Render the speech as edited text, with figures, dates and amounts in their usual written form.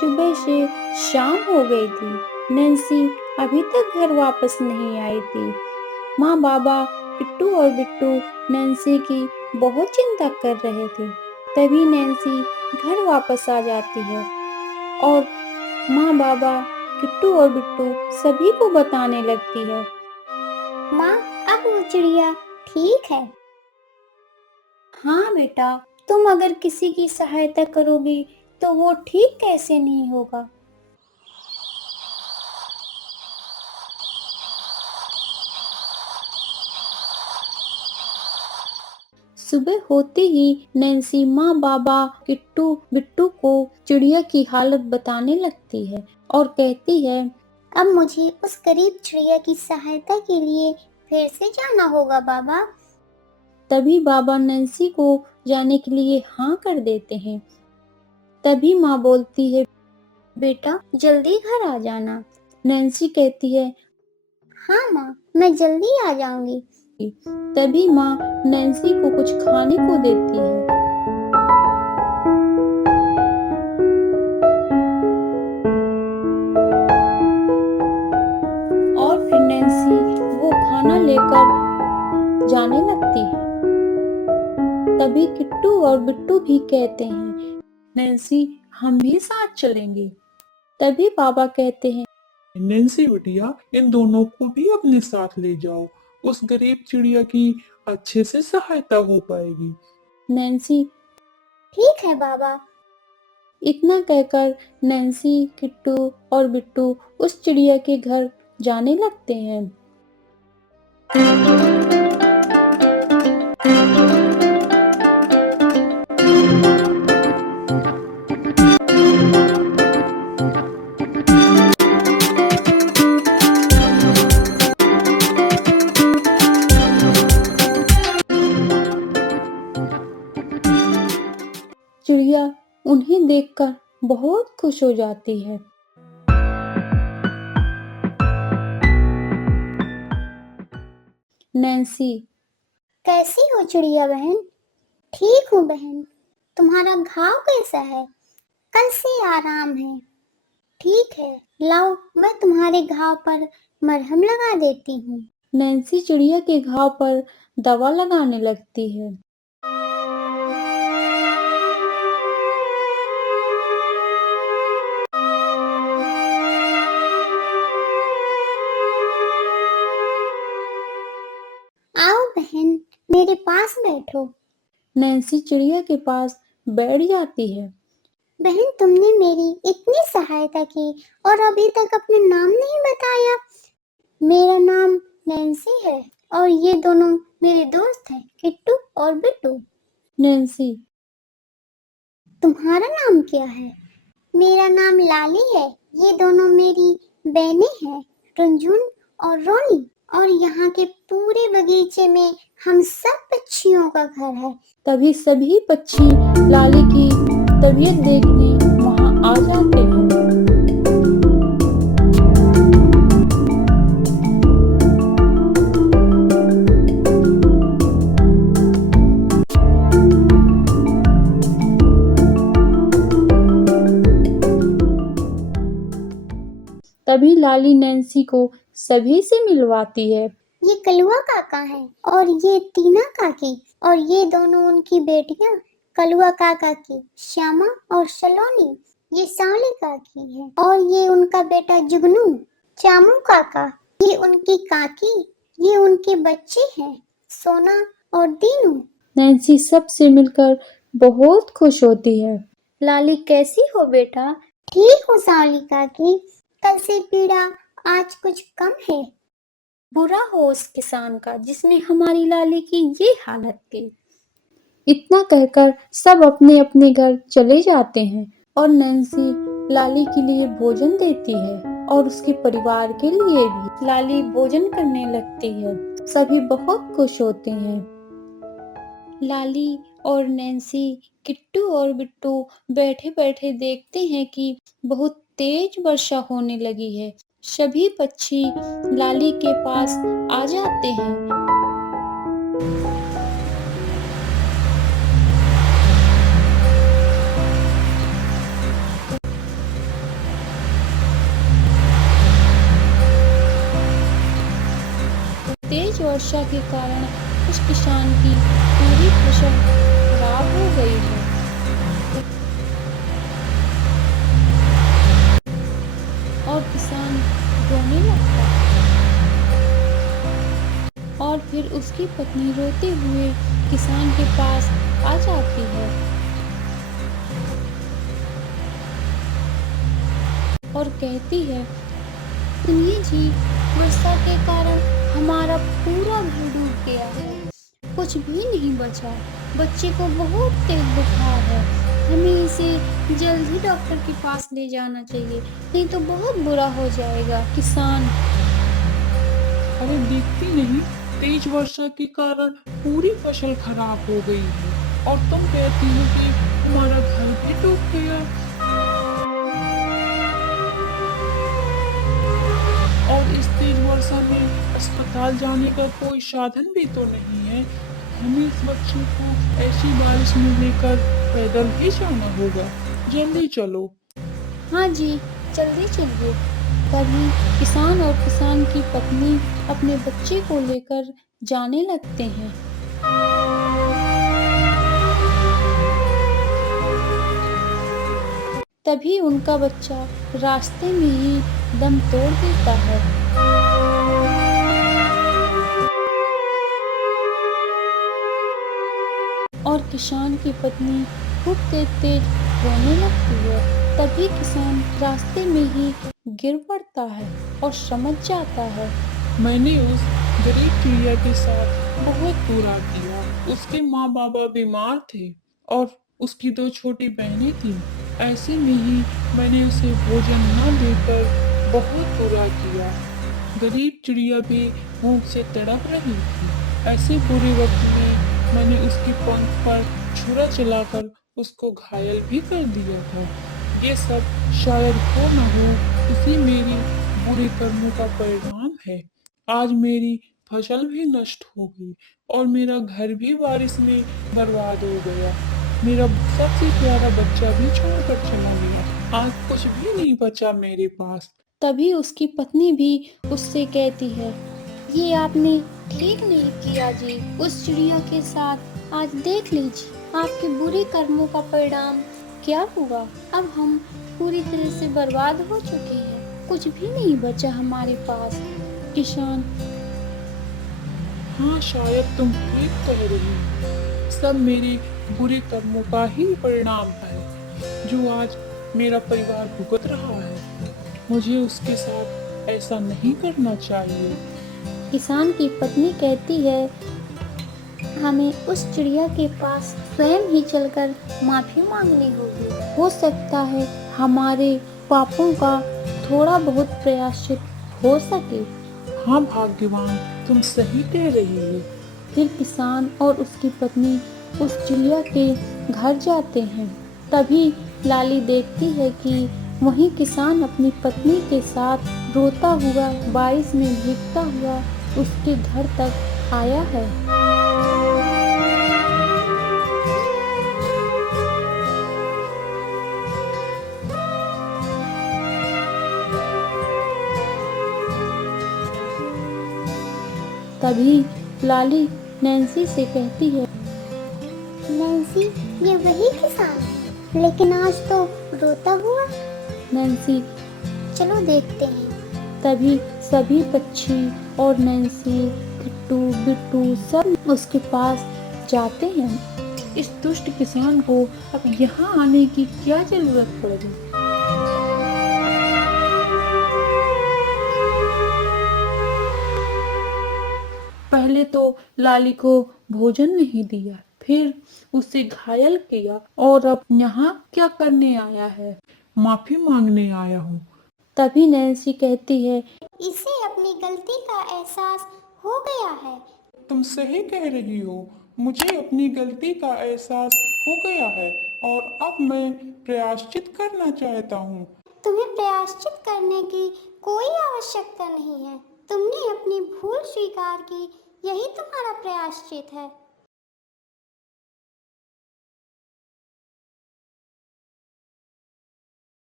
सुबह से शाम हो गई थी। नैन्सी अभी तक घर वापस नहीं आई थी। माँ बाबा किट्टू और बिट्टू नैन्सी की बहुत चिंता कर रहे थे। तभी नैन्सी घर वापस आ जाती है और माँ बाबा किट्टू और बिट्टू सभी को बताने लगती है। माँ, अब वो चिड़िया ठीक है। हाँ बेटा, तुम अगर किसी की सहायता करोगी तो वो ठीक कैसे नहीं होगा। सुबह होते ही नैन्सी माँ बाबा किट्टू बिट्टू को चिड़िया की हालत बताने लगती है और कहती है, अब मुझे उस गरीब चिड़िया की सहायता के लिए फिर से जाना होगा बाबा। तभी बाबा नैन्सी को जाने के लिए हाँ कर देते हैं। तभी माँ बोलती है, बेटा जल्दी घर आ जाना। नैन्सी कहती है, हाँ माँ, मैं जल्दी आ जाऊंगी। तभी माँ नैन्सी को कुछ खाने को देती है। और फिर नैन्सी वो खाना लेकर जाने लगती है। तभी किट्टू और बिट्टू भी कहते हैं, नैन्सी हम भी साथ चलेंगे। तभी बाबा कहते हैं, नैन्सी बिटिया, इन दोनों को भी अपने साथ ले जाओ। उस गरीब चिड़िया की अच्छे से सहायता हो पाएगी। नैन्सी ठीक है बाबा। इतना कहकर नैन्सी किट्टू और बिट्टू उस चिड़िया के घर जाने लगते हैं। चिड़िया उन्हें देखकर बहुत खुश हो जाती है। नैन्सी, कैसी हो चिड़िया बहन? ठीक हूँ बहन। तुम्हारा घाव कैसा है? कल से आराम है? ठीक है, लाओ मैं तुम्हारे घाव पर मरहम लगा देती हूँ। नैन्सी चिड़िया के घाव पर दवा लगाने लगती है। आओ बहन, मेरे पास बैठो। नैन्सी चिड़िया के पास बैठ जाती है। बहन, तुमने मेरी इतनी सहायता की और अभी तक अपना नाम नहीं बताया। मेरा नाम नैन्सी है और ये दोनों मेरे दोस्त हैं, किट्टू और बिट्टू। नैन्सी, तुम्हारा नाम क्या है? मेरा नाम लाली है। ये दोनों मेरी बहनें हैं, रुंझुन और रोनी। और यहाँ के पूरे बगीचे में हम सब पक्षियों का घर है। तभी सभी पक्षी लाली की तबीयत देखने वहां आ जाते हैं। तभी लाली नैन्सी को सभी से मिलवाती है। ये कलुआ काका है और ये टीना काकी और ये दोनों उनकी बेटियां, कलुआ काका की श्यामा और सलोनी। ये सावली काकी है और ये उनका बेटा जुगनू। चामू काका, ये उनकी काकी। ये उनके बच्चे हैं, सोना और दीनू। नैन्सी सबसे मिलकर बहुत खुश होती है। लाली कैसी हो बेटा? ठीक हूँ सावली काकी, कल से पीड़ा आज कुछ कम है। बुरा हो उस किसान का जिसने हमारी लाली की ये हालत की। इतना कहकर सब अपने अपने घर चले जाते हैं और नैन्सी लाली के लिए भोजन देती है और उसके परिवार के लिए भी। लाली भोजन करने लगती है। सभी बहुत खुश होते हैं। लाली और नैन्सी किट्टू और बिट्टू बैठे बैठे देखते हैं कि बहुत तेज वर्षा होने लगी है। सभी पक्षी लाली के पास आ जाते हैं। वर्षा के कारण उस किसान की पूरी फसल खराब हो गई है और किसान रोने लगता है और फिर उसकी पत्नी रोते हुए किसान के पास आ जाती है और कहती है, सुनिए जी, वर्षा के कारण हमारा पूरा घर डूब गया है, कुछ भी नहीं बचा। बच्चे को बहुत तेज बुखार है, हमें इसे जल्द ही डॉक्टर के पास ले जाना चाहिए, नहीं तो बहुत बुरा हो जाएगा। किसान, अरे देखती नहीं, तेज वर्षा के कारण पूरी फसल खराब हो गई है और तुम कहती हो कि हमारा घर भी डूब गया। और इस तेज वर्षा में अस्पताल जाने का कोई साधन भी तो नहीं है। हमें इस बच्चे को ऐसी बारिश में लेकर पैदल ही जाना होगा। जल्दी चलो। हाँ जी, जल्दी चलिए। तभी किसान और किसान की पत्नी अपने बच्चे को लेकर जाने लगते हैं। तभी उनका बच्चा रास्ते में ही दम तोड़ देता है और किसान की पत्नी खूब तेज-तेज रोने लगती है। तभी किसान रास्ते में ही गिर पड़ता है और समझ जाता है। मैंने उस गरीब चिड़िया के साथ बहुत बुरा किया। उसके माँ बाबा बीमार थे और उसकी 2 छोटी बहनें थीं। ऐसे में ही मैंने उसे भोजन न देकर बहुत बुरा किया। गरीब चिड़िया भी भूख से तड़प रही थी। ऐसे बुरे वक्त में मैंने उसके पंख पर छुरा चलाकर उसको घायल भी कर दिया था। ये सब शायद हो न हो, इसी मेरी बुरे कर्मों का परिणाम है। आज मेरी फसल भी नष्ट हो गई और मेरा घर भी बारिश में बर्बाद हो गया। मेरा सबसे प्यारा बच्चा भी छोड़कर चला गया। आज कुछ भी नहीं बचा मेरे पास। तभी उसकी पत्नी भी उससे कहती है, ये आपने ठीक नहीं किया जी, उस चिड़िया के साथ। आज देख लीजिए आपके बुरे कर्मों का परिणाम क्या हुआ। अब हम पूरी तरह से बर्बाद हो चुके हैं, कुछ भी नहीं बचा हमारे पास। किसान, हाँ, शायद तुम ठीक कह रही हो। सब मेरे बुरे कर्मों का ही परिणाम है जो आज मेरा परिवार भुगत रहा है। मुझे उसके साथ ऐसा नहीं करना चाहिए। किसान की पत्नी कहती है, हमें उस चिड़िया के पास स्वयं ही चलकर माफी मांगनी होगी। हो सकता है हमारे पापों का थोड़ा बहुत प्रायश्चित हो सके। हाँ भाग्यवान, तुम सही कह रही हो। फिर किसान और उसकी पत्नी उस चिड़िया के घर जाते हैं। तभी लाली देखती है कि वहीं किसान अपनी पत्नी के साथ रोता हुआ बारिश में भीगता हुआ उसके घर तक आया है। तभी लाली नैन्सी से कहती है, नैन्सी, ये वही किसान है, लेकिन आज तो रोता हुआ। नैन्सी। चलो देखते हैं। तभी सभी पक्षी और नैन्सी, किट्टू, बिट्टू सब उसके पास जाते हैं। इस दुष्ट किसान को अब यहाँ आने की क्या जरूरत पड़ गई। पहले तो लाली को भोजन नहीं दिया, फिर उसे घायल किया और अब यहाँ क्या करने आया है। माफी मांगने आया हूँ। तभी नैन्सी कहती है, इसे अपनी गलती का एहसास हो गया है। तुम सही कह रही हो, मुझे अपनी गलती का एहसास हो गया है और अब मैं प्रायश्चित करना चाहता हूँ। तुम्हें प्रायश्चित करने की कोई आवश्यकता नहीं है। तुमने अपनी भूल स्वीकार की, यही तुम्हारा प्रायश्चित है।